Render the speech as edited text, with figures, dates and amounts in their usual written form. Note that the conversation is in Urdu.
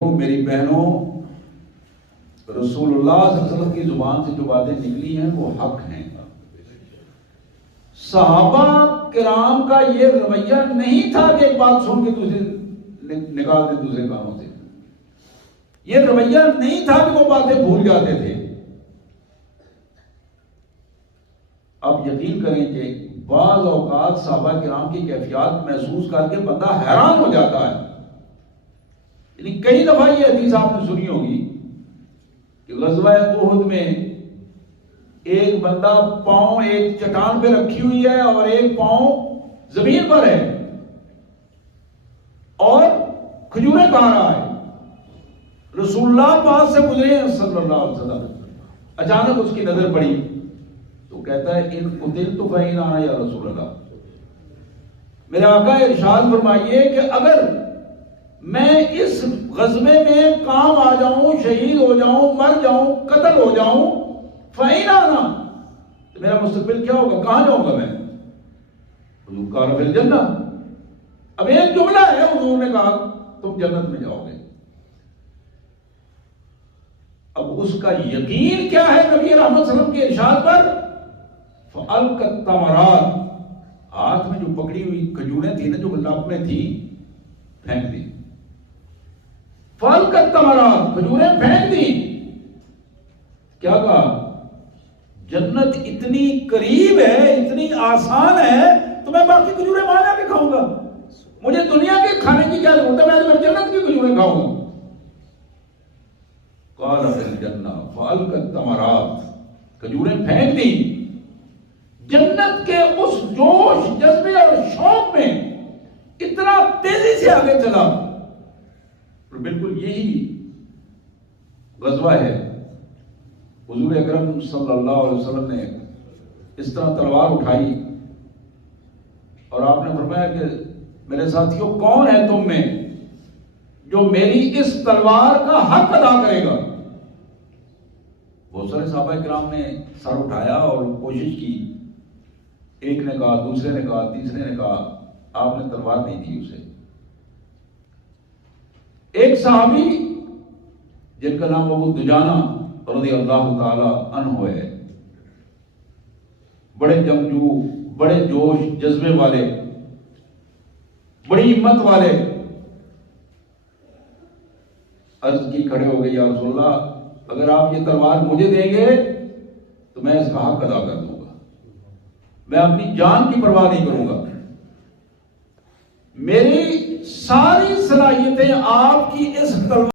میری بہنوں، رسول اللہ صلی اللہ علیہ وسلم کی زبان سے جو باتیں نکلی ہیں وہ حق ہیں۔ صحابہ کرام کا یہ رویہ نہیں تھا کہ ایک بات سن کے دوسرے نکال دے دوسرے کاموں سے، یہ رویہ نہیں تھا کہ وہ باتیں بھول جاتے تھے۔ اب یقین کریں کہ بعض اوقات صحابہ کرام کی کیفیات محسوس کر کے بندہ حیران ہو جاتا ہے۔ یعنی کئی دفعہ یہ حدیث آپ نے سنی ہوگی کہ غزوہ احد میں ایک بندہ پاؤں ایک چٹان پہ رکھی ہوئی ہے اور ایک پاؤں زمین پر ہے اور کھجوریں کھا رہا ہے۔ رسول اللہ پاس سے گزرے ہیں صلی اللہ علیہ وسلم، اچانک اس کی نظر پڑی تو کہتا ہے ان قتلت فإن أنا یا رسول اللہ، میرے آقا ارشاد فرمائیے کہ اگر میں اس غزوے میں کام آ جاؤں، شہید ہو جاؤں، مر جاؤں، قتل ہو جاؤں، فإن أنا، تو میرا مستقبل کیا ہوگا، کہاں جاؤں گا میں؟ حضور قال فی الجنہ۔ اب ایک جملہ ہے، حضور نے کہا تم جنت میں جاؤ گے۔ اب اس کا یقین کیا ہے نبی رحمت صلی اللہ علیہ وسلم کے ارشاد پر؟ فَأَلْقَى التَّمَرَاتِ، ہاتھ میں جو پکڑی ہوئی کھجوریں تھی نا، جو لب میں تھی، پھینک دی۔ فَأَلْقَى التَّمَرَاتِ، کھجوریں پھینک دی۔ کیا کہا؟ جنت اتنی قریب ہے، اتنی آسان ہے، تو میں باقی کھجوریں وہاں جا کے کھاؤں گا، مجھے دنیا کے کھانے کی کیا ضرورت ہے، میں جنت کی کھجوریں کھاؤں گا۔ قال فی الجنہ فَأَلْقَى التَّمَرَاتِ، کھجوریں پھینک دی۔ جنت کے اس جوش، جذبے اور شوق میں اتنا تیزی سے آگے چلا۔ اور بالکل یہی غزوہ ہے، حضور اکرم صلی اللہ علیہ وسلم نے اس طرح تلوار اٹھائی اور آپ نے فرمایا کہ میرے ساتھیوں، کون ہے تم میں جو میری اس تلوار کا حق ادا کرے گا؟ بہت سارے صحابہ کرام نے سر اٹھایا اور کوشش کی، ایک نے کہا، دوسرے نے کہا، تیسرے نے کہا، آپ نے تلوار نہیں دی اسے۔ ایک صحابی جن کا نام ابو دجانہ رضی اللہ تعالی عنہ ہے، بڑے جنگجو، بڑے جوش جذبے والے، بڑی ہمت والے، عرض کی کھڑے ہو گئے، یا رسول اللہ اگر آپ یہ تلوار مجھے دیں گے تو میں اس کا حق ادا کر دوں گا، میں اپنی جان کی پرواہ نہیں کروں گا، میری ساری صلاحیتیں آپ کی اس تلوار